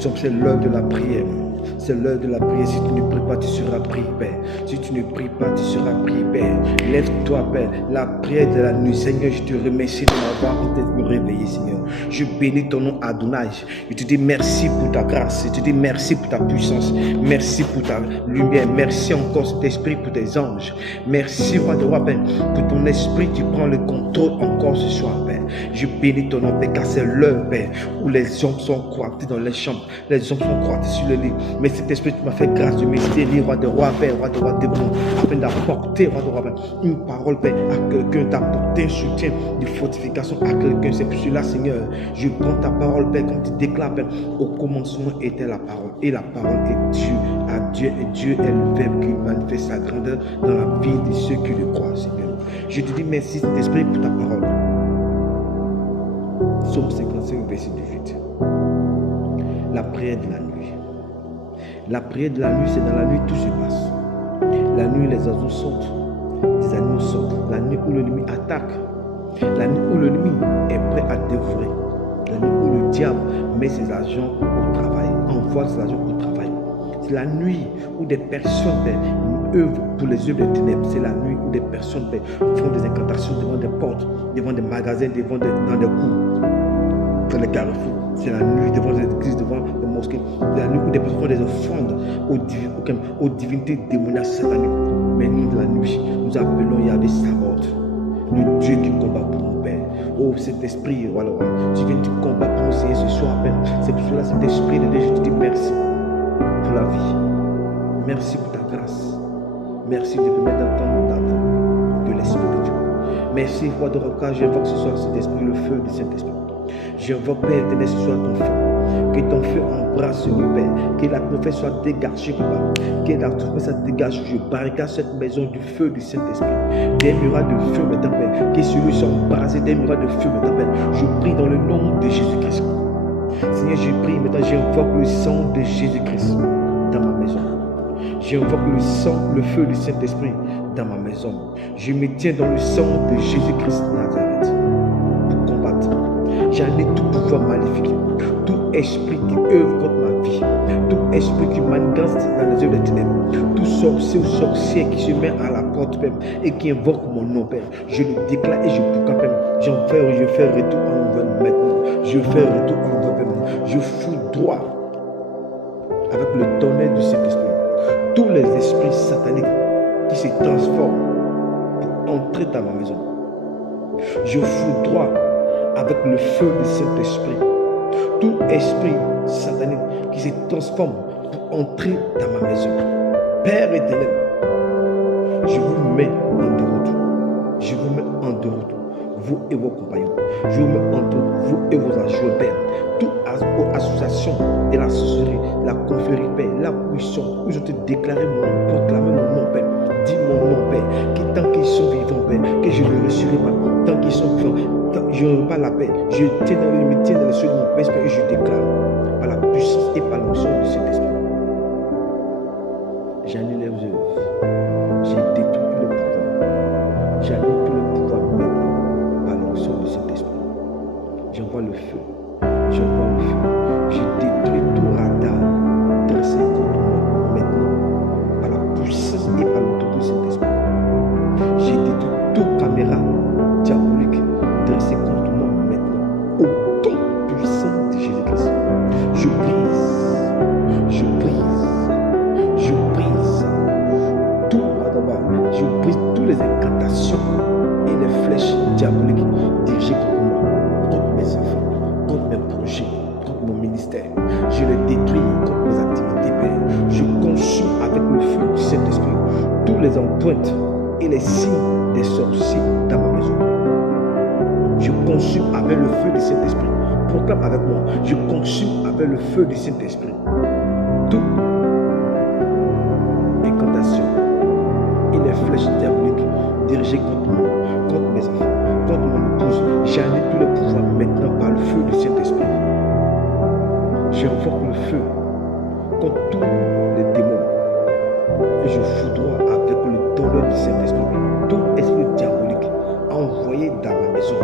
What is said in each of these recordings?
C'est l'heure de la prière. C'est l'heure de la prière. Si tu ne pries pas, tu seras pris, Père. Si tu ne pries pas, tu seras pris, Père. Lève-toi, Père. La prière de la nuit, Seigneur, je te remercie de m'avoir peut-être réveillé, Seigneur. Je bénis ton nom, Adonai. Je te dis merci pour ta grâce. Je te dis merci pour ta puissance. Merci pour ta lumière. Merci encore, cet esprit, pour tes anges. Merci, roi de roi, Père, pour ton esprit qui prend le contrôle encore ce soir, Père. Je bénis ton nom, Père, car c'est l'heure, Père, où les hommes sont croisés dans les chambres. Les hommes sont croisés sur le lit. Mais cet esprit, tu m'as fait grâce de m'aider, roi de roi, Père, roi de roi, de bon, afin d'apporter, roi de roi, Père, une parole, Père, à quelqu'un, d'apporter un soutien de fortification à quelqu'un. C'est pour cela, Seigneur, je prends ta parole, Père, comme tu déclares, Père, au commencement était la parole, et la parole est Dieu, à Dieu, et Dieu est le Verbe qui manifeste sa grandeur dans la vie de ceux qui le croient, Seigneur. Je te dis merci, cet esprit, pour ta parole. Psaume 55, verset 18. La prière de la nuit. La prière de la nuit, c'est dans la nuit tout se passe. La nuit, les oiseaux sautent, les animaux sautent. La nuit où l'ennemi attaque. La nuit où l'ennemi est prêt à dévorer. La nuit où le diable met ses agents au travail, envoie ses agents au travail. C'est la nuit où des personnes œuvrent pour les œuvres des ténèbres. C'est la nuit où des personnes font des incantations devant des portes, devant des magasins, dans des cours, dans les carrefours. C'est la nuit devant les églises, devant les mosquées. C'est la nuit où des personnes font des offrandes aux divinités démoniaques sataniques. Mais nous, de la nuit, nous appelons Yahvé Sabaoth, le Dieu qui combat pour nous, Père. Oh, cet esprit, voilà, tu viens de combattre pour nous, Seigneur, ce soir, Père. C'est pour cela, cet esprit de Dieu, je te dis merci pour la vie. Merci pour ta grâce. Merci de permettre d'entendre de l'Esprit de Dieu. Merci, roi de roi, j'invoque ce soir cet esprit, le feu du Saint-Esprit. J'invoque, Père éternel, ce soir ton feu. Que ton feu embrasse le Père. Que l'atmosphère soit dégagée, Papa. Que l'atmosphère soit dégagée. Je barricade cette maison du feu du Saint-Esprit. Des murailles de feu, maintenant, Père. Que celui soit embrasé des murailles de feu, maintenant, Père. Je prie dans le nom de Jésus-Christ. Seigneur, je prie, maintenant, j'invoque le sang de Jésus-Christ dans ma maison. J'invoque le sang, le feu du Saint-Esprit dans ma maison. Je me tiens dans le sang de Jésus-Christ de Nazareth pour combattre. J'en ai tout pouvoir maléfique, tout esprit qui œuvre contre ma vie, tout esprit qui manigance dans les œuvres des ténèbres, tout sorcier ou sorcière qui se met à la porte, Père, et qui invoque mon nom, Père. Je le déclare et je proclame, Père. Je fais retour en envers maintenant. Je fais retour en envers maintenant. Je fous droit avec le tonnerre du Saint-Esprit. Tous les esprits sataniques qui se transforment pour entrer dans ma maison. Je fous droit avec le feu du Saint-Esprit. Tout esprit satanique qui se transforme pour entrer dans ma maison. Père éternel, je vous mets en déroute. Je vous mets en déroute, vous et vos compagnons. Je vous mets en déroute, vous et vos adjoints, Père. Toute association de la sorcellerie, la confrérie, Père, là où ils sont, où ils ont te déclaré mon nom, proclamé mon nom, Père. Dis mon nom, Père, que tant qu'ils sont vivants, Père, que je ne reçurai pas. Tant qu'ils sont vivants, je n'aurai pas la paix. Je me tiens dans les cieux de mon Père et je déclare par la puissance et par l'onction de cet esprit. J'annule les œuvres. J'ai détruit tout le pouvoir. J'annule tout le pouvoir maintenant par l'onction de cet esprit. J'envoie le feu. J'envoie le feu. Je détruis tout radar dressé contre moi maintenant par la puissance et par l'autorité de cet esprit. J'ai détruit toute caméra diabolique dressée contre moi maintenant au nom puissant de Jésus-Christ. Je brise tout, je brise toutes les incantations et les flèches diaboliques dirigées contre moi, contre mes enfants, contre mes projets, contre mon ministère. Je les détruis contre mes activités, Père. Je consume avec le feu du Saint-Esprit tous les empreintes et les signes des sorciers dans ma maison. Je consume avec le feu du Saint-Esprit. Proclame avec moi. Je consume avec le feu du Saint-Esprit toute incantation et les flèches diaboliques dirigées contre moi, contre mes enfants, contre mon épouse. J'annule tout le pouvoir maintenant par le feu du Saint-Esprit. J'invoque le feu contre tous les démons et je foudroie avec le tonnerre du Saint-Esprit tout esprit diabolique envoyé dans ma maison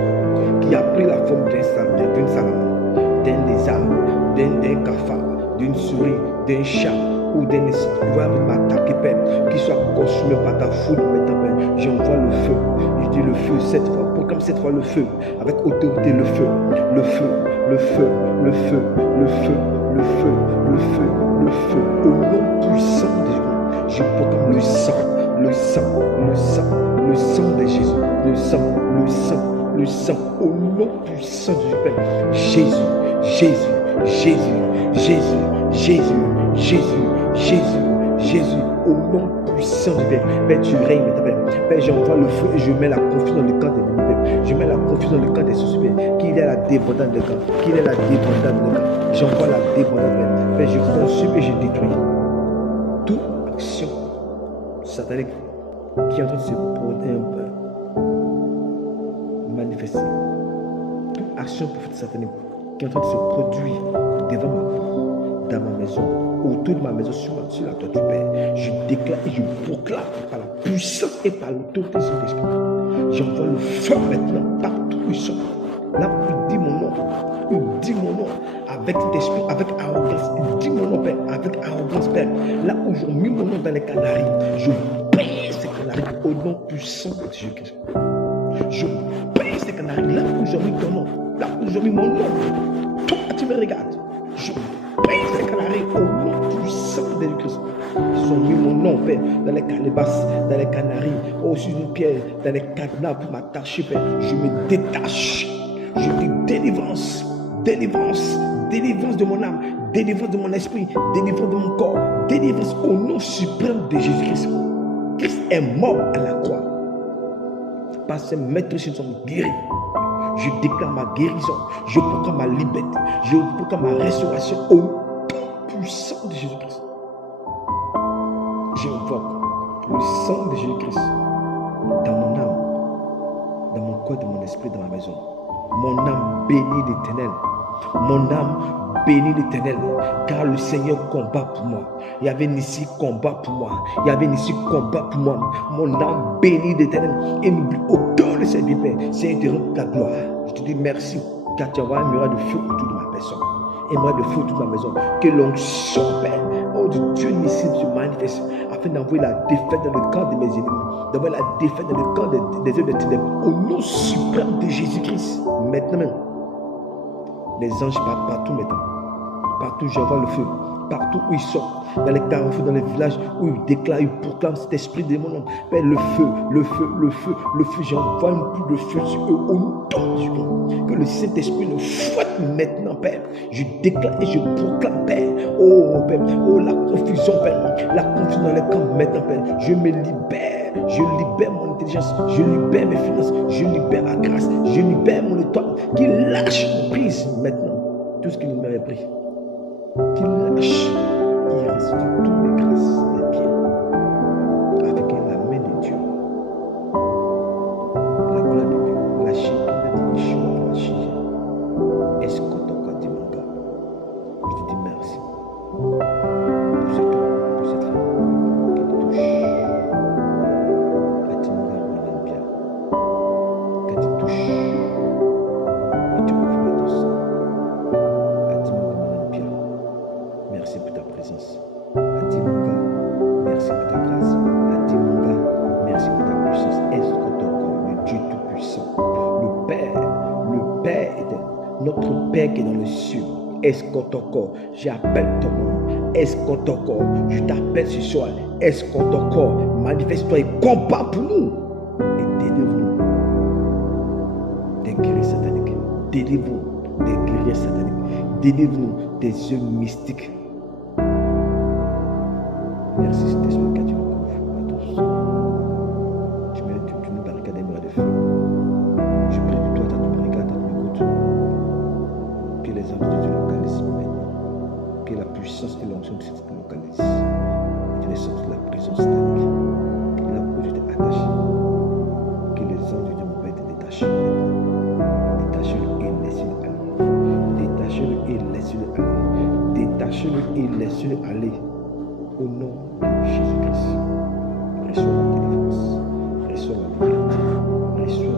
qui a pris la forme d'une salamandre, d'un lézard, d'un cafard, d'une souris, d'un chat ou d'un insecte qui va m'attaquer, Père, qui soit consumé par ta foudre maintenant, Père. J'envoie le feu. Je dis le feu cette fois. Proclame cette fois le feu. Avec autorité, le feu. Le feu. Le feu. Le feu. Le feu. Le feu. Le feu. Le feu. Au nom puissant de Jésus. Je proclame le sang. Le sang. Le sang. Le sang de Jésus. Le sang. Le sang. Le sang. Au nom puissant de Jésus, Père. Jésus. Jésus. Jésus. Jésus. Jésus. Jésus. Jésus. Jésus. Au nom puissant du Père. Père, tu règnes maintenant, Père. Père, j'envoie le feu et je mets la confusion dans le camp des ennemis, Père. Je mets la confusion dans le camp des suspects. Qu'il est la débandade de camp. Qu'il est la débandade de camp. J'envoie la débandade, Père. Père, je consume et je détruis toute action satanique qui est en train de se manifester. Toute action prophétique satanique qui est en train de se produire devant ma porte, dans ma maison, autour de ma maison, sur la toiture du Père. Je déclare et je proclame par la puissance et par l'autorité de cet esprit. J'envoie le feu maintenant partout où ils sont. Là où il dit mon nom, il dit mon nom avec cet esprit, avec arrogance. Il dit mon nom, Père, avec arrogance, Père. Là où ils ont mis mon nom dans les canaries, je paye ces canaries au nom puissant de Jésus-Christ. Je paye ces canaries là où ils ont mis ton nom, là où ils ont mis mon nom. Toi, tu me regardes. Je paye ces canaries au nom puissant de Jésus-Christ. Ils ont mis mon nom, Père, dans les calebasses, dans les canaries, au-dessus d'une pierre, dans les cadenas pour m'attacher, Père. Je me détache. Je dis délivrance, délivrance, délivrance de mon âme, délivrance de mon esprit, délivrance de mon corps, délivrance au nom suprême de Jésus-Christ. Christ est mort à la croix. Par ses maîtres, ils sont guéris. Je déclare ma guérison, je proclame ma liberté, je proclame ma restauration au nom puissant de Jésus-Christ. J'invoque le sang de Jésus-Christ dans mon âme, dans mon corps, dans mon esprit, dans ma maison. Mon âme bénit l'Éternel. Mon âme bénit l'Éternel, car le Seigneur combat pour moi. Il y avait ici combat pour moi. Il y avait ici combat pour moi. Mon âme bénit l'Éternel et n'oublie aucun de ses bienfaits. Seigneur, te rends ta gloire. Je te dis merci, car tu envoies un muraille de feu autour de ma personne. Et moi de feu autour de ma maison. Que l'onction, Père, oh de Dieu ici se manifeste afin d'envoyer la défaite dans le camp de mes ennemis, d'envoyer la défaite dans le camp des œuvres de ténèbres. Au nom suprême de Jésus-Christ. Maintenant même, les anges partent partout maintenant. Partout, j'envoie le feu. Partout où ils sont, dans les carrefours, dans les villages, où ils déclarent, ils proclament cet esprit de mon nom. Père, le feu, le feu, le feu, le feu. J'envoie un coup de feu sur eux au nom de Jésus. Que le Saint-Esprit le fouette maintenant, Père. Je déclare et je proclame, Père. Oh, Père, oh, la confusion, Père. La confusion dans les camps maintenant, Père. Je me libère. Je libère mon intelligence. Je libère mes finances. Je libère ma grâce. Je libère mon étoile. Qui lâche prise maintenant. Tout ce qui nous m'avait pris. Qui lâche, qui restitue toutes les grâces des pieds avec la main de Dieu, la gloire de Dieu, lâcher, il a dit Yeshua pour lâcher. Est-ce que tu as dit mon gars? Je te dis merci pour ce temps, pour cette femme qui te touche. A dit mon gars, mon bien, quand tu touches, et tu ouvres ton sang. Merci pour ta présence. Adi mon gars, merci pour ta grâce. Adi mon gars, merci pour ta puissance. Est-ce que ton corps, le Dieu tout-puissant, le Père éternel, notre Père qui est dans le ciel, est-ce que ton corps, j'appelle ton nom. Est-ce que ton corps, je t'appelle ce soir. Est-ce que ton corps, manifeste-toi et combat pour nous. Et délivre-nous des guerriers sataniques. Délivre-nous des guerriers sataniques. Délivre-nous des yeux mystiques. Merci Saint-Esprit car tu nous couvres à tous. Tu nous barricades des murs de feu. Je prie de toi, tu me regardes, tu m'écoutes. Que les anges de Dieu localisent maintenant. Que la puissance et l'onction de cette localisent. Et tu les sortes de la prison satanique. Là où je t'ai attaché. Que les anges de Dieu m'ont été détachés maintenant. Détachez-le et laissez-le aller. Détachez-le et laissez-le aller. Détachez-le et laissez-le aller. Au nom de Jésus-Christ, reçois la délivrance, reçois la liberté, reçois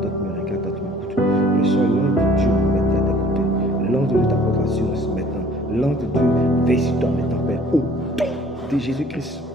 ta me regarde, tu m'écoutes, reçois l'ange de Dieu maintenant à tes côtés, l'ange de ta proclamation maintenant, L'ange de Dieu veille sur toi maintenant, Père, au nom de Jésus-Christ.